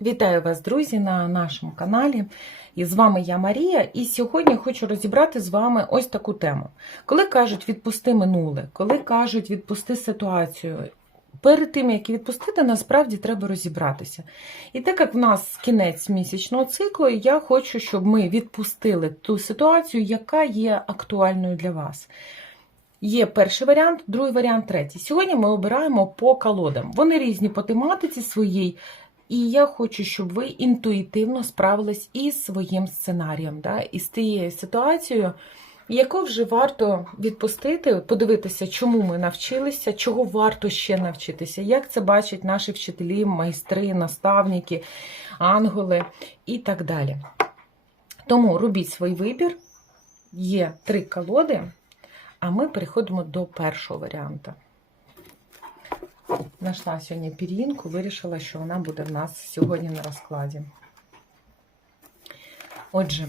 Вітаю вас, друзі, на нашому каналі. І з вами я Марія. І сьогодні хочу розібрати з вами ось таку тему. Коли кажуть відпусти минуле, коли кажуть відпусти ситуацію, перед тим, як відпустити, насправді треба розібратися. І так як в нас кінець місячного циклу, я хочу, щоб ми відпустили ту ситуацію, яка є актуальною для вас. Є перший варіант, другий варіант, третій. Сьогодні ми обираємо по колодам. Вони різні по тематиці своїй. І я хочу, щоб ви інтуїтивно справились із своїм сценарієм, да, із тією ситуацією, яку вже варто відпустити, подивитися, чому ми навчилися, чого варто ще навчитися, як це бачать наші вчителі, майстри, наставники, ангели і так далі. Тому робіть свій вибір. Є три колоди, а ми переходимо до першого варіанту. Знайшла сьогодні пір'їнку, вирішила, що вона буде в нас сьогодні на розкладі. Отже,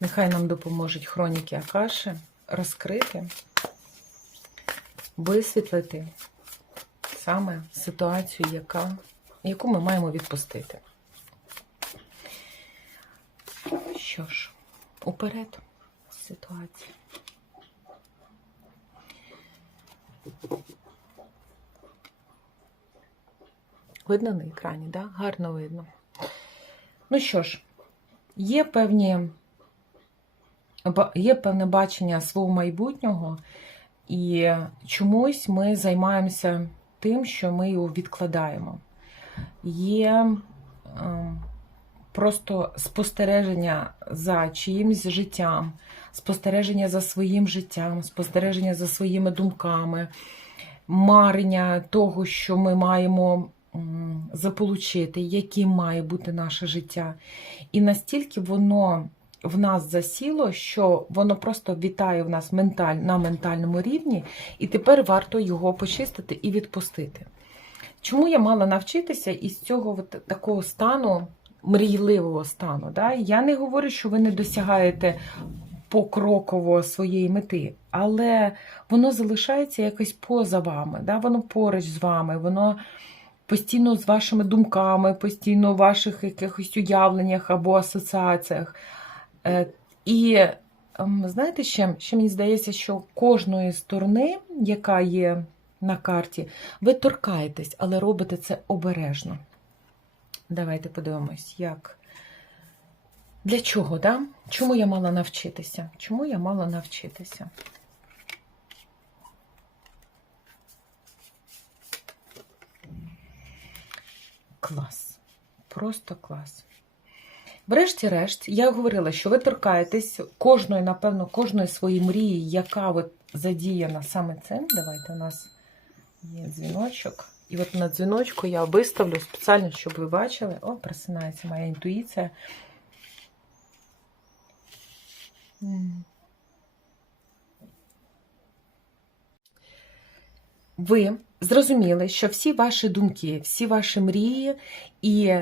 нехай нам допоможуть хроніки Акаши розкрити, висвітлити саме ситуацію, яка, яку ми маємо відпустити. Що ж, уперед ситуація. Видно на екрані, да? Гарно видно. Ну що ж, є певні, є певне бачення свого майбутнього, і чомусь ми займаємося тим, що ми його відкладаємо. Є е, просто спостереження за чиїмсь життям, спостереження за своїм життям, спостереження за своїми думками, марення того, що ми маємо заполучити, яким має бути наше життя. І настільки воно в нас засіло, що воно просто вітає в нас менталь, на ментальному рівні, і тепер варто його почистити і відпустити. Чому я мала навчитися із цього от такого стану, мрійливого стану? Да? Я не говорю, що ви не досягаєте покроково своєї мети, але воно залишається якось поза вами, да? воно поруч з вами, воно постійно з вашими думками, постійно в ваших якихось уявленнях або асоціаціях. Е, І ем, знаєте, ще, ще мені здається, що кожної сторони, яка є на карті, ви торкаєтесь, але робите це обережно. Давайте подивимось, як. Для чого, да? Чому я мала навчитися? Чому я мала навчитися? Клас. Просто клас. Врешті-решт, я говорила, що ви торкаєтесь кожної, напевно, кожної своєї мрії, яка от задіяна саме цим. Давайте у нас є дзвіночок. І от на дзвіночку я виставлю спеціально, щоб ви бачили. О, просинається моя інтуїція. Ви зрозуміли, що всі ваші думки, всі ваші мрії, і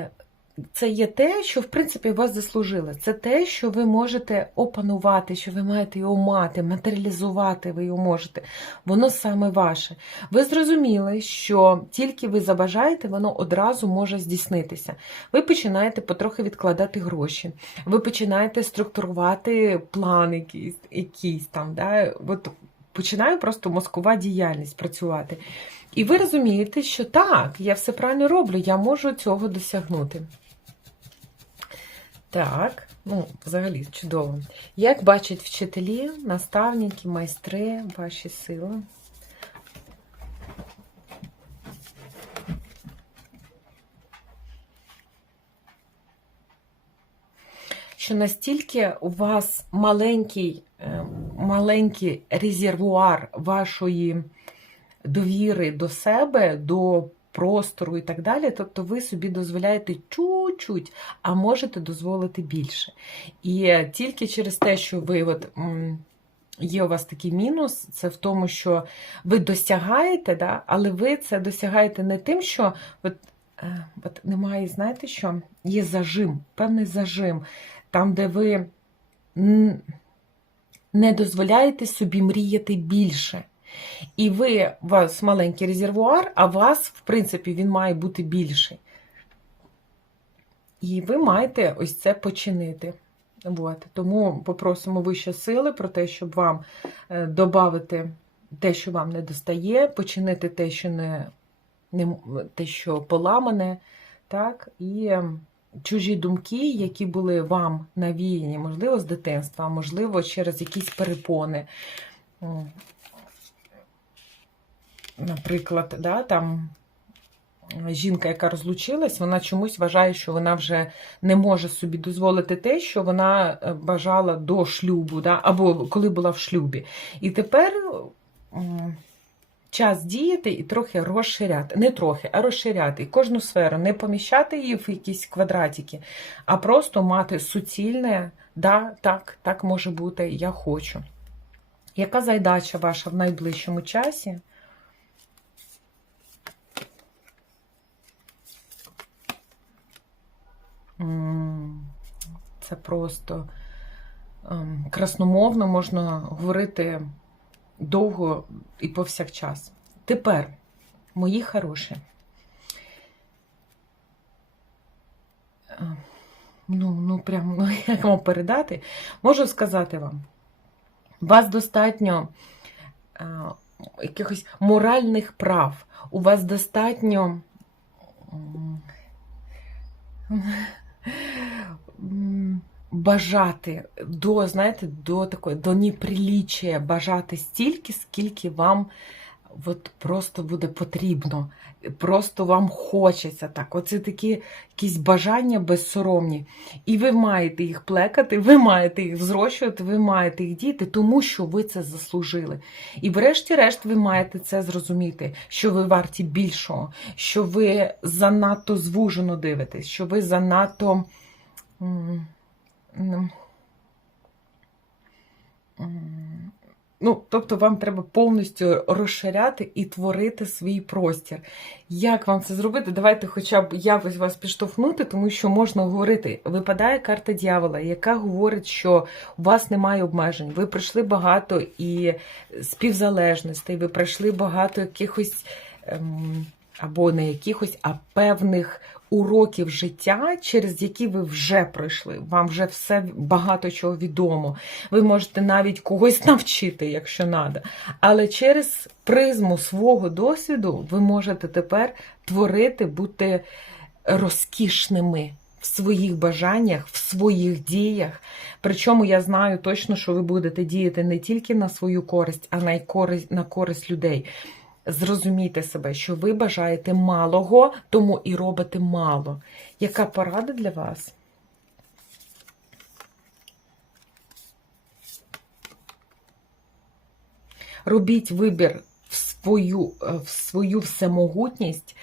це є те, що в принципі вас заслужили. Це те, що ви можете опанувати, що ви маєте його мати, матеріалізувати ви його можете. Воно саме ваше. Ви зрозуміли, що тільки ви забажаєте, воно одразу може здійснитися. Ви починаєте потрохи відкладати гроші, ви починаєте структурувати план якийсь, якийсь там. Да? От починає просто мозкова діяльність працювати. І ви розумієте, що так, я все правильно роблю, я можу цього досягнути. Так, ну, взагалі чудово. Як бачать вчителі, наставники, майстри, ваші сили? Що настільки у вас маленький, е, маленький резервуар вашої довіри до себе, до простору і так далі, тобто ви собі дозволяєте чуть-чуть, а можете дозволити більше. І тільки через те, що ви от. Є у вас такий мінус, це в тому, що ви досягаєте, да? але ви це досягаєте не тим, що от, е, от немає, знаєте що? Є зажим, певний зажим, там, де ви не дозволяєте собі мріяти більше. І ви, у вас маленький резервуар, а вас, в принципі, він має бути більший. І ви маєте ось це починити. От. Тому попросимо вище сили про те, щоб вам е, додати те, що вам не достає, починити те, що не, не те, що поламане, так, і ем, чужі думки, які були вам навіяні, можливо, з дитинства, можливо, через якісь перепони. Наприклад, да, там жінка, яка розлучилась, вона чомусь вважає, що вона вже не може собі дозволити те, що вона е, бажала до шлюбу, да, або коли була в шлюбі. І тепер час діяти і трохи розширяти. Не трохи, а розширяти. І кожну сферу, не поміщати її в якісь квадратики, а просто мати суцільне, да, так, так може бути, я хочу. Яка задача ваша в найближчому часі? Це просто ем, красномовно можна говорити довго і повсякчас. Тепер, мої хороші. Е, Ну, ну прям, ну, як вам передати, можу сказати вам, у вас достатньо е, якихось моральних прав, у вас достатньо. Бажати до, знаєте, до такої, до неприліччя бажати стільки, скільки вам от просто буде потрібно. Просто вам хочеться так. Оце такі якісь бажання безсоромні. І ви маєте їх плекати, ви маєте їх взрощувати, ви маєте їх діти, тому що ви це заслужили. І врешті-решт ви маєте це зрозуміти, що ви варті більшого, що ви занадто звужено дивитесь, що ви занадто. Ну, тобто вам треба повністю розширяти і творити свій простір. Як вам це зробити? Давайте хоча б якось вас підштовхнути, тому що можна говорити. Випадає карта дьявола, яка говорить, що у вас немає обмежень. Ви пройшли багато і співзалежностей, ви пройшли багато якихось. Ем, або не якихось, а певних уроків життя, через які ви вже пройшли. Вам вже все багато чого відомо. Ви можете навіть когось навчити, якщо треба. Але через призму свого досвіду ви можете тепер творити, бути розкішними. В своїх бажаннях, в своїх діях. Причому я знаю точно, що ви будете діяти не тільки на свою користь, а на користь, на користь людей. Зрозумійте себе, що ви бажаєте малого, тому і робите мало. Яка порада для вас? Робіть вибір в свою, е, в свою всемогутність,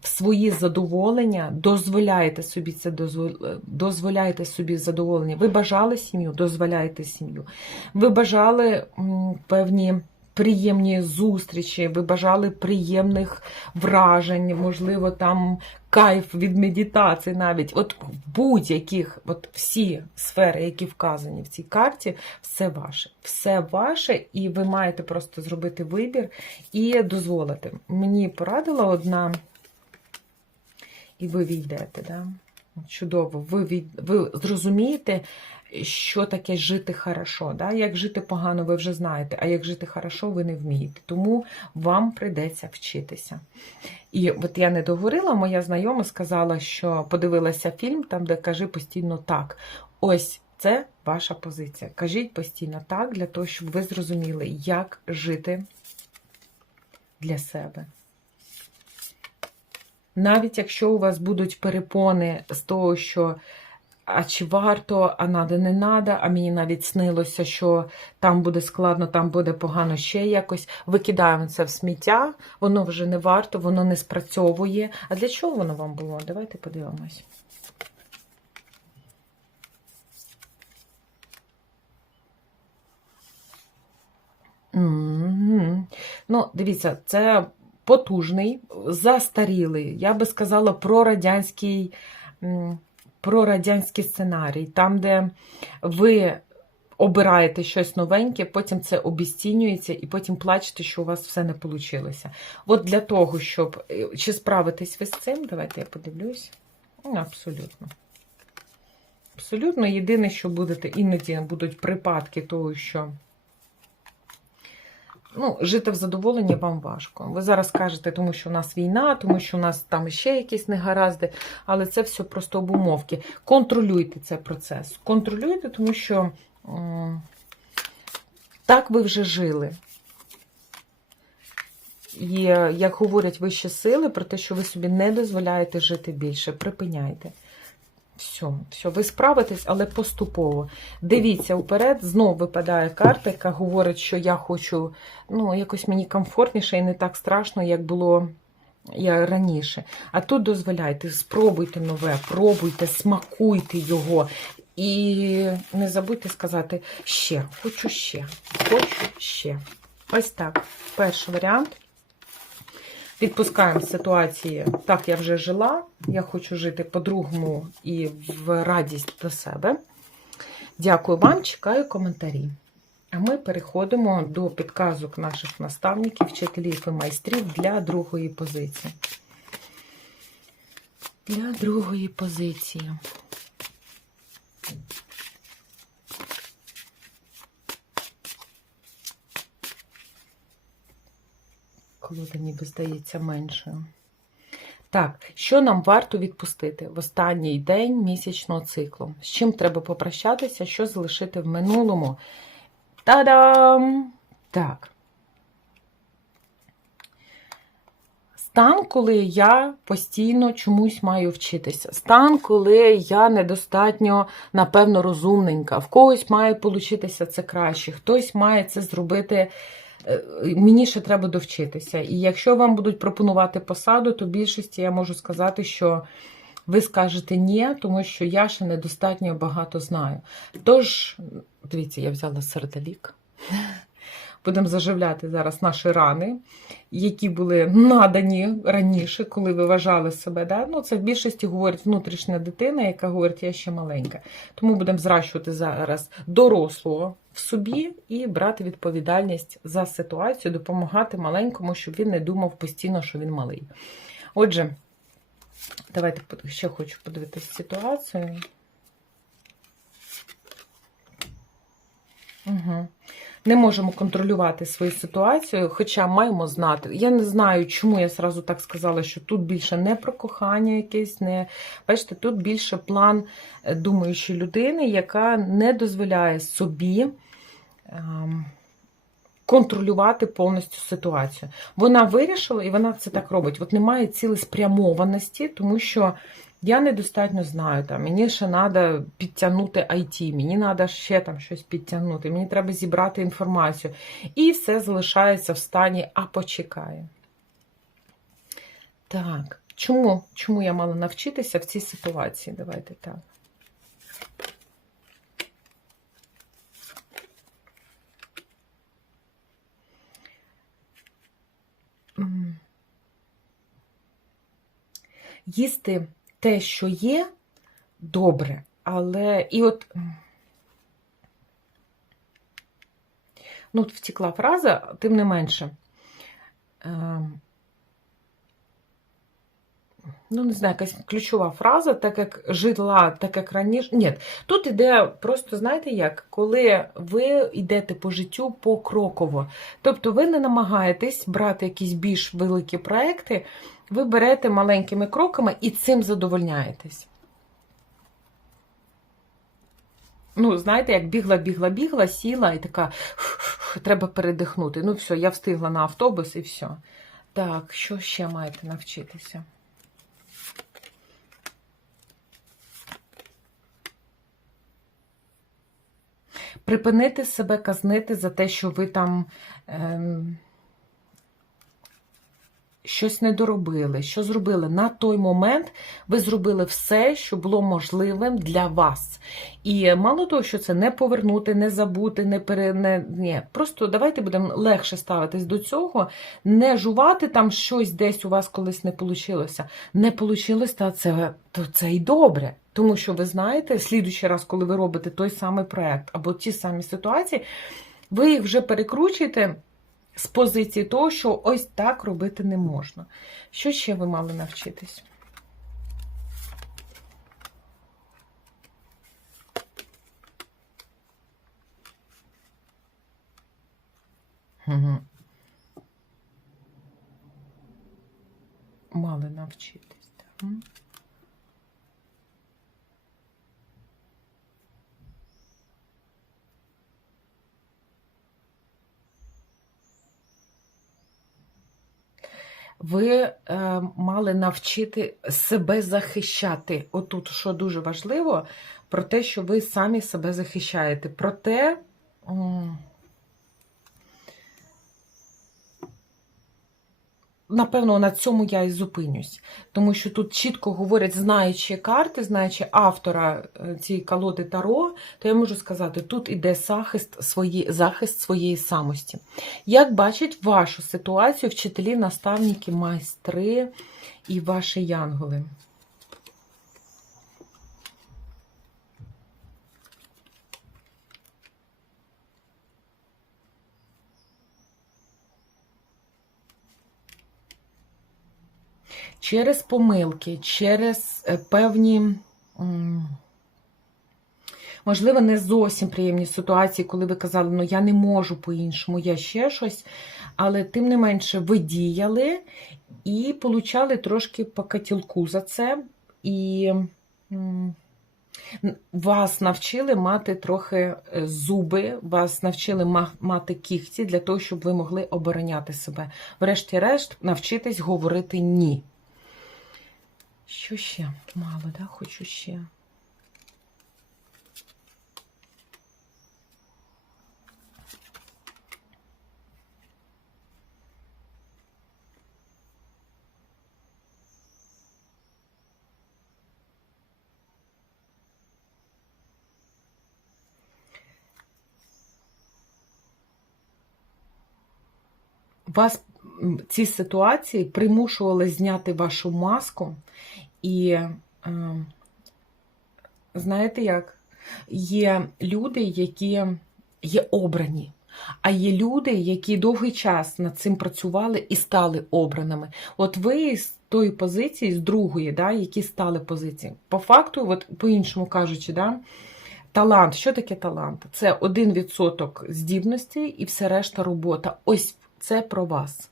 в свої задоволення, дозволяєте собі це е, дозволяєте собі задоволення. Ви бажали сім'ю, дозволяєте сім'ю. Ви бажали м, певні приємні зустрічі, ви бажали приємних вражень, можливо, там кайф від медитації навіть. От в будь-яких, от всі сфери, які вказані в цій карті, все ваше. Все ваше, і ви маєте просто зробити вибір і дозволити. Мені порадила одна, і ви війдете, да? Чудово, ви, ви зрозумієте, що таке жити хорошо. Да? Як жити погано, ви вже знаєте, а як жити хорошо, ви не вмієте. Тому вам прийдеться вчитися. І от я не договорила, моя знайома сказала, що подивилася фільм, там, де кажи постійно так. Ось це ваша позиція. Кажіть постійно так, для того, щоб ви зрозуміли, як жити для себе. Навіть якщо у вас будуть перепони з того, що а чи варто, а надо, не надо, а мені навіть снилося, що там буде складно, там буде погано ще якось. Викидаємо це в сміття, воно вже не варто, воно не спрацьовує. А для чого воно вам було? Давайте подивимось. Ну, дивіться, це потужний, застарілий, я би сказала, прорадянський, м, прорадянський сценарій, там, де ви обираєте щось новеньке, потім це обіцінюється, і потім плачете, що у вас все не вийшло. От для того, щоб е, чи справитись ви з цим, давайте я подивлюсь. Ну, Абсолютно. Абсолютно єдине, що будете, іноді будуть припадки того, що ну, жити в задоволенні вам важко. Ви зараз кажете, тому що у нас війна, тому що у нас там ще якісь негаразди, але це все просто обумовки. Контролюйте цей процес. Контролюйте, тому що так ви вже жили. І е, як говорять вищі сили про те, що ви собі не дозволяєте жити більше, припиняйте. Все, все, ви справитесь, але поступово. Дивіться вперед, знов випадає карта, яка говорить, що я хочу, ну, якось мені комфортніше і не так страшно, як було я раніше. А тут дозволяйте, спробуйте нове, пробуйте, смакуйте його. І не забудьте сказати ще, хочу ще, хочу ще. Ось так. Перший варіант. Відпускаємо ситуації. Так, я вже жила, я хочу жити по-другому і в радість до себе. Дякую вам, чекаю коментарі. А ми переходимо до підказок наших наставників, вчителів і майстрів для другої позиції. Для другої позиції. Колода ніби здається меншою. Так, що нам варто відпустити в останній день місячного циклу? З чим треба попрощатися, що залишити в минулому? Та-дам! Так. Стан, коли я постійно чомусь маю вчитися. Стан, коли я недостатньо, напевно, розумненька. В когось має получитися це краще, хтось має це зробити. Е, Мені ще треба довчитися. І якщо вам будуть пропонувати посаду, то в більшості я можу сказати, що ви скажете ні, тому що я ще недостатньо багато знаю. Тож, дивіться, я взяла сердолік. Будемо заживляти зараз наші рани, які були надані раніше, коли ви вважали себе. Да? Ну, Це в більшості говорить внутрішня дитина, яка говорить, я ще маленька. Тому будемо зращувати зараз дорослого в собі і брати відповідальність за ситуацію, допомагати маленькому, щоб він не думав постійно, що він малий. Отже, давайте ще хочу подивитися ситуацію. Угу. Не можемо контролювати свою ситуацію, хоча маємо знати. Я не знаю, чому я зразу так сказала, що тут більше не про кохання якесь, не бачите, тут більше план е, думаючої людини, яка не дозволяє собі ем, контролювати повністю ситуацію. Вона вирішила, і вона це так робить. От немає цілеспрямованості, тому що я недостатньо знаю, там, мені ще треба підтягнути IT, мені треба ще там щось підтягнути, мені треба зібрати інформацію. І все залишається в стані, а почекає. Так, чому чому я мала навчитися в цій ситуації? Давайте так. Їсти те, що є, добре, але і от. Ну, втекла фраза, тим не менше. Ну, не знаю, якась ключова фраза, так як жила, так як раніше. Ні, тут іде просто, знаєте як, коли ви йдете по життю покроково. Тобто ви не намагаєтесь брати якісь більш великі проекти, ви берете маленькими кроками і цим задовольняєтесь. Ну, знаєте, як бігла, бігла, бігла, сіла і така, треба передихнути. Ну, все, я встигла на автобус і все. Так, що ще маєте навчитися? Припинити себе казнити за те, що ви там. Ем... щось не доробили, що зробили на той момент, ви зробили все, що було можливим для вас. І мало того, що це не повернути, не забути, не пере... не... Ні. Просто давайте будемо легше ставитись до цього, не жувати там щось десь у вас колись не вийшло. Не вийшло, та це, то це і добре. Тому що ви знаєте, слідуючий раз, коли ви робите той самий проект або ті самі ситуації, ви їх вже перекручуєте з позиції того, що ось так робити не можна. Що ще ви мали навчитись? Угу. Мали навчитись. Так. Ви е, мали навчити себе захищати. Отут, що дуже важливо, про те, що ви самі себе захищаєте. Проте. Напевно, на цьому я і зупинюсь, тому що тут чітко говорять, знаючи карти, знаючи автора е, цієї колоди Таро, то я можу сказати, тут іде захист, свої, захист своєї самості. Як бачать вашу ситуацію вчителі, наставники, майстри і ваші янголи? Через помилки, через е, певні, можливо, не зовсім приємні ситуації, коли ви казали, ну я не можу по-іншому, я ще щось. Але тим не менше ви діяли і получали трошки по котілку за це. І вас навчили мати трохи е, зуби, вас навчили мати кігті для того, щоб ви могли обороняти себе. Врешті-решт, навчитись говорити ні. Що ще? Мало, да? Хочу ще. Вас ці ситуації примушували зняти вашу маску, і е, знаєте як? Є люди, які є обрані, а є люди, які довгий час над цим працювали і стали обраними. От ви з тої позиції, з другої, да, які стали позиції. По факту, от по-іншому кажучи, да, талант. Що таке талант? Це один відсоток здібності і все решта робота. Ось це про вас.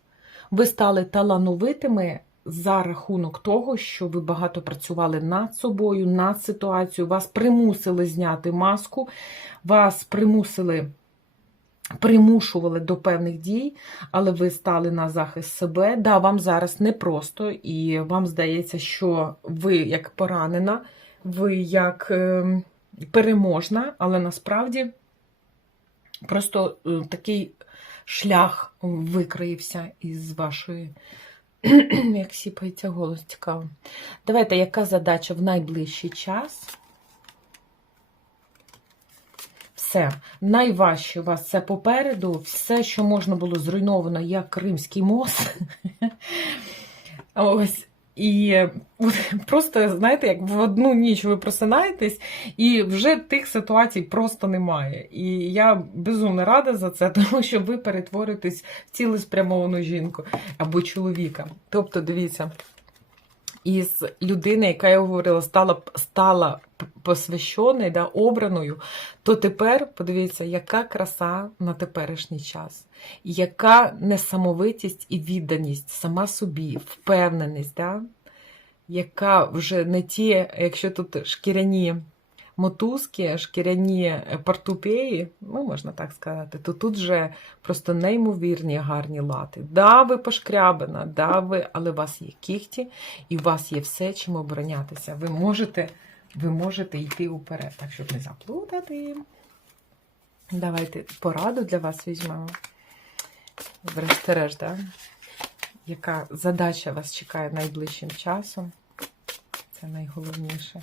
Ви стали талановитими за рахунок того, що ви багато працювали над собою, над ситуацією, вас примусили зняти маску, вас примусили. Примушували до певних дій, але ви стали на захист себе. Да, вам зараз непросто, і вам здається, що ви як поранена, ви як е, переможна, але насправді просто е, такий шлях викроївся із вашої, як сіпається голос, цікаво. Давайте, яка задача в найближчий час? Все, найважче у вас це попереду, все, що можна було зруйновано, як Кримський мост. Ось і просто, знаєте, як в одну ніч ви просинаєтесь, і вже тих ситуацій просто немає. І я безумно рада за це, тому що ви перетворитесь в цілеспрямовану жінку або чоловіка. Тобто, дивіться із людини, яка я говорила, стала стала посвященою, да, обраною, то тепер подивіться, яка краса на теперішній час, яка несамовитість і відданість сама собі, впевненість, да, яка вже не ті, якщо тут шкіряні мотузки, шкіряні портупеї, ну, можна так сказати, то тут же просто неймовірні гарні лати. Да, ви пошкрябина, да, ви, але у вас є кіхті і у вас є все, чим оборонятися. Ви можете ви можете йти уперед, так, щоб не заплутати. Давайте пораду для вас візьмемо. Врешті-решт, да? яка задача вас чекає найближчим часом. Це найголовніше.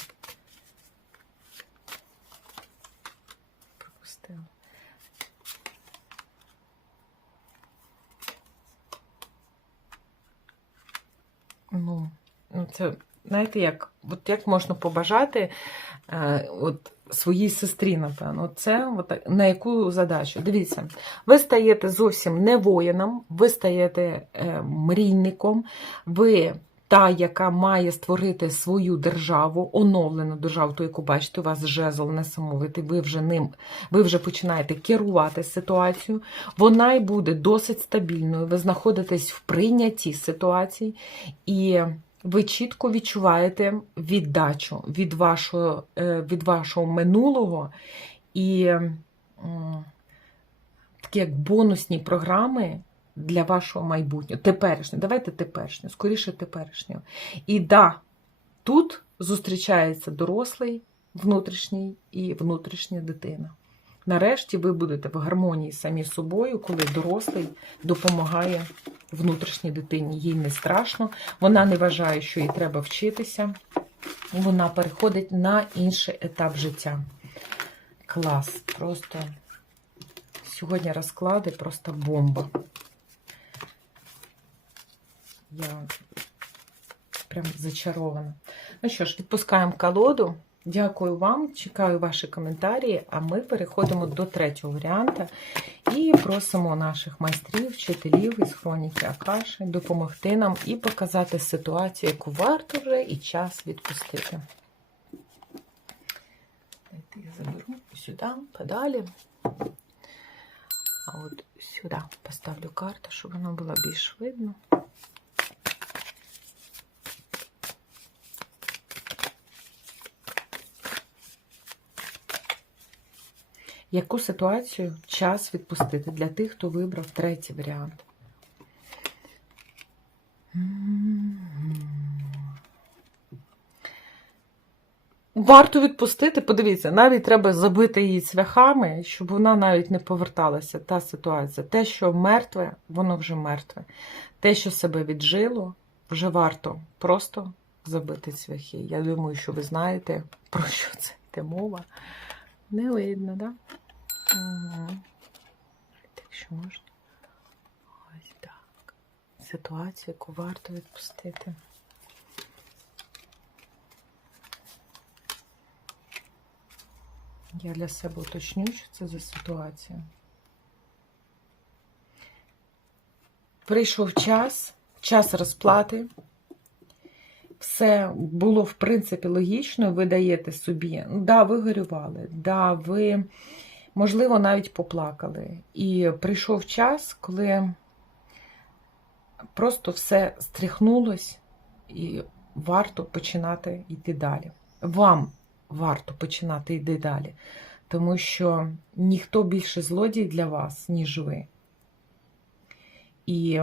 Ну, ну, це, знаєте, як, от як можна побажати е, от, своїй сестрі, напевно, це от, на яку задачу? Дивіться, ви стаєте зовсім не воїном, ви стаєте е, мрійником, ви та, яка має створити свою державу, оновлену державу, ту, яку бачите, у вас жезл несамовитий, ви вже ним, ви вже починаєте керувати ситуацією, вона й буде досить стабільною. Ви знаходитесь в прийнятті ситуацій, і ви чітко відчуваєте віддачу від вашого, е, від вашого минулого і такі як бонусні програми для вашого майбутнього. Теперішнього. Давайте теперішнього, скоріше теперішнього. І да, тут зустрічається дорослий внутрішній і внутрішня дитина. Нарешті ви будете в гармонії самі з собою, коли дорослий допомагає внутрішній дитині. Їй не страшно, вона не вважає, що їй треба вчитися. Вона переходить на інший етап життя. Клас. Просто сьогодні розклади просто бомба. Я прям зачарована. Ну що ж, відпускаємо колоду. Дякую вам, чекаю ваші коментарі, а ми переходимо до третього варіанта і просимо наших майстрів, вчителів із хроніки Акаші допомогти нам і показати ситуацію, яку варто вже і час відпустити. Дайте я заберу сюди, подалі. А от сюди поставлю карту, щоб воно було більш видно. Яку ситуацію час відпустити для тих, хто вибрав третій варіант? Варто відпустити, подивіться, навіть треба забити її цвяхами, щоб вона навіть не поверталася, та ситуація. Те, що мертве, воно вже мертве. Те, що себе віджило, вже варто просто забити цвяхи. Я думаю, що ви знаєте, про що це йде мова. Не видно, так? Да? Угу. Так що можна. Ось так. Ситуацію, яку варто відпустити. Я для себе уточню, що це за ситуація. Прийшов час, час розплати. Все було, в принципі, логічно, ви даєте собі. Да, ви горювали, да, ви, можливо, навіть поплакали. І прийшов час, коли просто все стряхнулось, і варто починати йти далі. Вам варто починати йти далі, тому що ніхто більше злодій для вас, ніж ви. І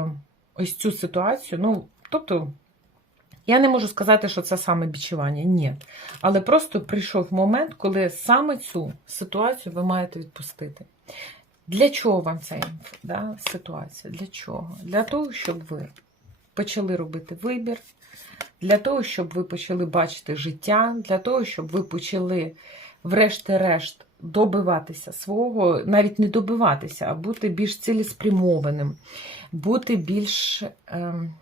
ось цю ситуацію, ну, тобто. Я не можу сказати, що це саме бічування, ні. Але просто прийшов момент, коли саме цю ситуацію ви маєте відпустити. Для чого вам ця да, ситуація? Для чого? Для того, щоб ви почали робити вибір, для того, щоб ви почали бачити життя, для того, щоб ви почали, врешті-решт, добиватися свого, навіть не добиватися, а бути більш цілеспрямованим, бути більш. Ем,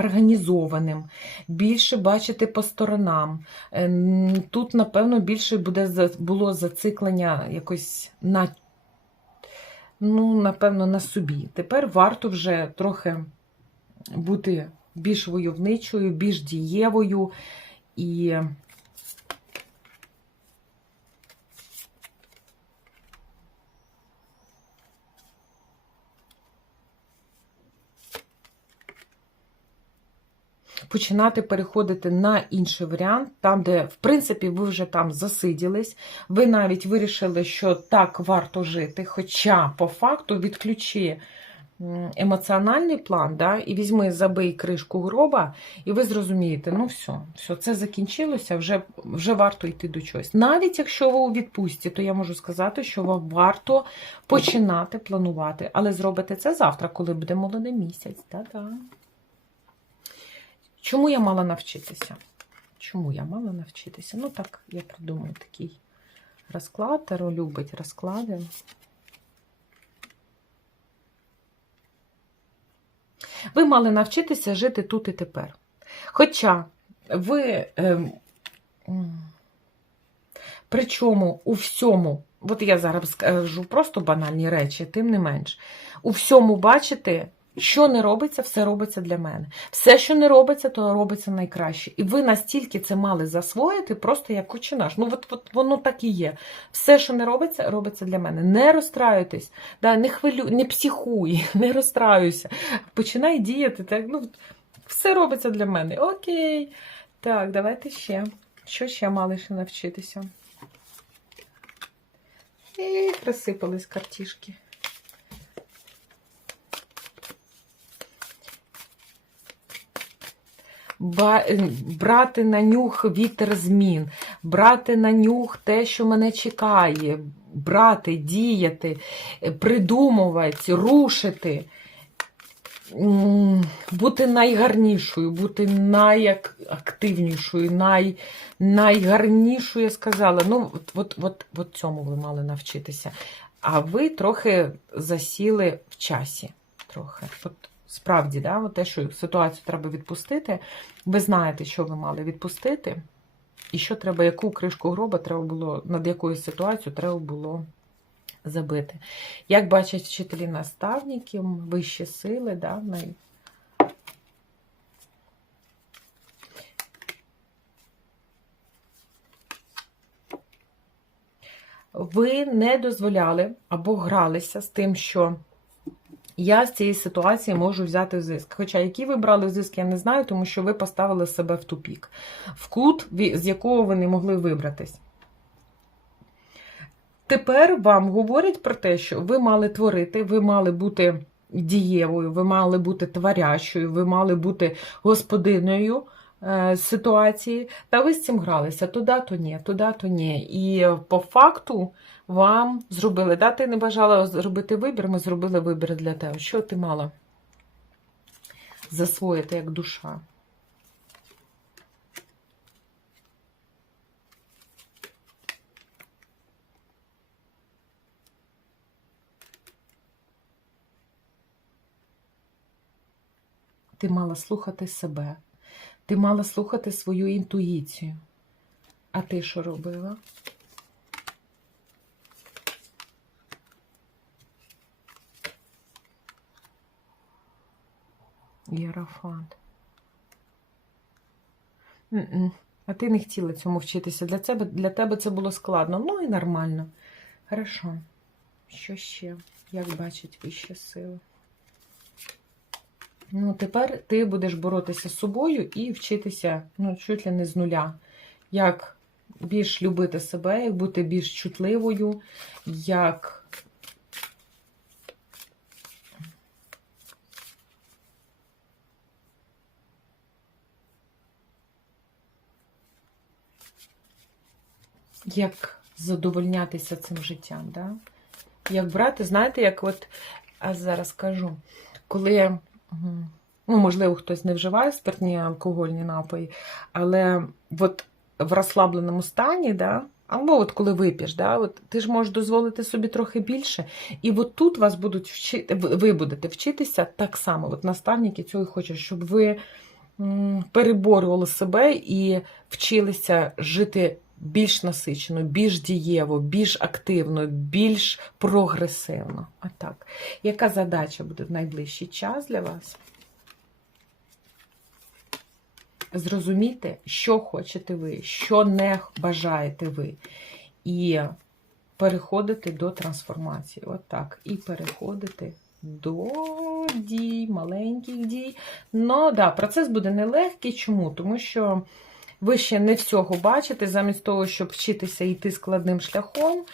організованим, більше бачити по сторонам. Ем, Тут, напевно, більше буде було зациклення якось на, ну, напевно, на собі. Тепер варто вже трохи бути більш войовничою, більш дієвою і. Починати переходити на інший варіант, там, де, в принципі, ви вже там засиділись, ви навіть вирішили, що так варто жити. Хоча, по факту, від ключі м, емоціональний план, да, і візьми, забий кришку гроба, і ви зрозумієте, ну все, все, це закінчилося, вже, вже варто йти до чогось. Навіть якщо ви у відпустці, то я можу сказати, що вам варто починати планувати, але зробите це завтра, коли буде молодий місяць. Та-да. Чому я мала навчитися? Чому я мала навчитися? Ну так, я придумаю такий розклад. Таро любить розклади. Ви мали навчитися жити тут і тепер. Хоча ви, ем, причому у всьому, от я зараз скажу просто банальні речі, тим не менш, у всьому бачите, що не робиться, все робиться для мене. Все, що не робиться, то робиться найкраще. І ви настільки це мали засвоїти, просто як кочинаш. Ну, от, от воно так і є. Все, що не робиться, робиться для мене. Не розстраюйтесь, да, не хвилю, не психуй, не розстраюйся. Починай діяти. Так, ну, все робиться для мене. Окей. Так, давайте ще. Що ще мали ще навчитися? І розсипались картішки. Ба- е, брати на нюх вітер змін, брати на нюх те, що мене чекає, брати, діяти, придумувати, рушити, бути найгарнішою, бути найактивнішою, най, найгарнішою, я сказала. Ну, от, от, от, от цьому ви мали навчитися. А ви трохи засіли в часі. Трохи. От справді, да, от те, що ситуацію треба відпустити, ви знаєте, що ви мали відпустити, і що треба, яку кришку гроба треба було, над якою ситуацією треба було забити. Як бачать вчителі наставників, вищі сили, да, най... ви не дозволяли або гралися з тим, що я з цієї ситуації можу взяти зиск. Хоча який ви брали зиск, я не знаю, тому що ви поставили себе в тупік, в кут, з якого ви не могли вибратись. Тепер вам говорять про те, що ви мали творити, ви мали бути дієвою, ви мали бути творящою, ви мали бути господиною ситуації, та ви з цим гралися туди, то ні, туди, то ні. І по факту вам зробили, да, ти не бажала зробити вибір, ми зробили вибір для тебе. Що ти мала засвоїти як душа? Ти мала слухати себе. Ти мала слухати свою інтуїцію. А ти що робила? Єрофант. М-м. А ти не хотіла цьому вчитися. Для тебе, для тебе це було складно. Ну і нормально. Хорошо. Що ще? Як бачить вища сила? Ну, тепер ти будеш боротися з собою і вчитися, ну, чуть ли не з нуля. Як більш любити себе, як бути більш чутливою, як. Як задовольнятися цим життям, да? Як брати, знаєте, як от, а зараз кажу, коли. Ну, можливо, хтось не вживає спиртні алкогольні напої, але от в розслабленому стані, да, або от коли вип'єш, да, от ти ж можеш дозволити собі трохи більше. І от тут вас будуть вчити, ви будете вчитися так само. От наставники цього хочуть, щоб ви переборювали себе і вчилися жити більш насичено, більш дієво, більш активно, більш прогресивно. А так. Яка задача буде в найближчий час для вас? Зрозуміти, що хочете ви, що не бажаєте ви. І переходити до трансформації. От так. І переходити до дій, маленьких дій. Ну, да, процес буде нелегкий. Чому? Тому що ви ще не всього бачите, замість того, щоб вчитися йти складним шляхом,